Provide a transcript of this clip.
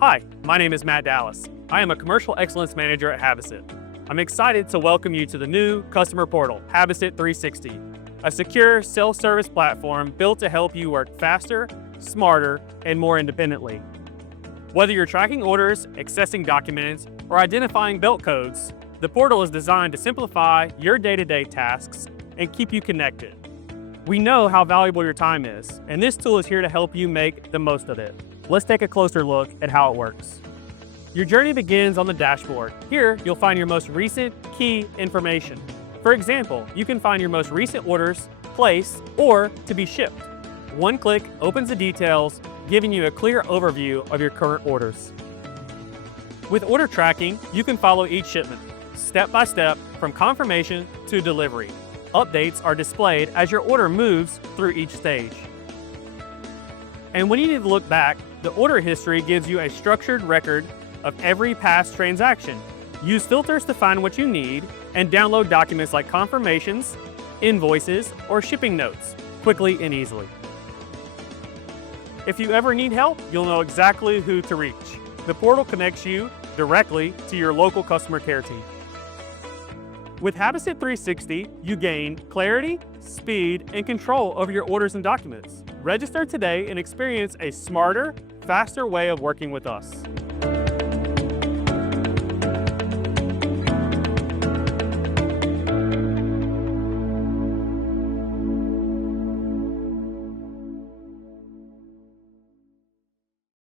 Hi, my name is Matt Dallas. I am a Commercial Excellence Manager at Habasit. I'm excited to welcome you to the new customer portal, Habasit 360, a secure self-service platform built to help you work faster, smarter, and more independently. Whether you're tracking orders, accessing documents, or identifying belt codes, the portal is designed to simplify your day-to-day tasks and keep you connected. We know how valuable your time is, and this tool is here to help you make the most of it. Let's take a closer look at how it works. Your journey begins on the dashboard. Here, you'll find your most recent key information. For example, you can find your most recent orders, placed, or to be shipped. One click opens the details, giving you a clear overview of your current orders. With order tracking, you can follow each shipment, step by step, from confirmation to delivery. Updates are displayed as your order moves through each stage. And when you need to look back, the order history gives you a structured record of every past transaction. Use filters to find what you need and download documents like confirmations, invoices, or shipping notes quickly and easily. If you ever need help, you'll know exactly who to reach. The portal connects you directly to your local customer care team. With Habasit 360, you gain clarity, speed, and control over your orders and documents. Register today and experience a smarter, faster way of working with us.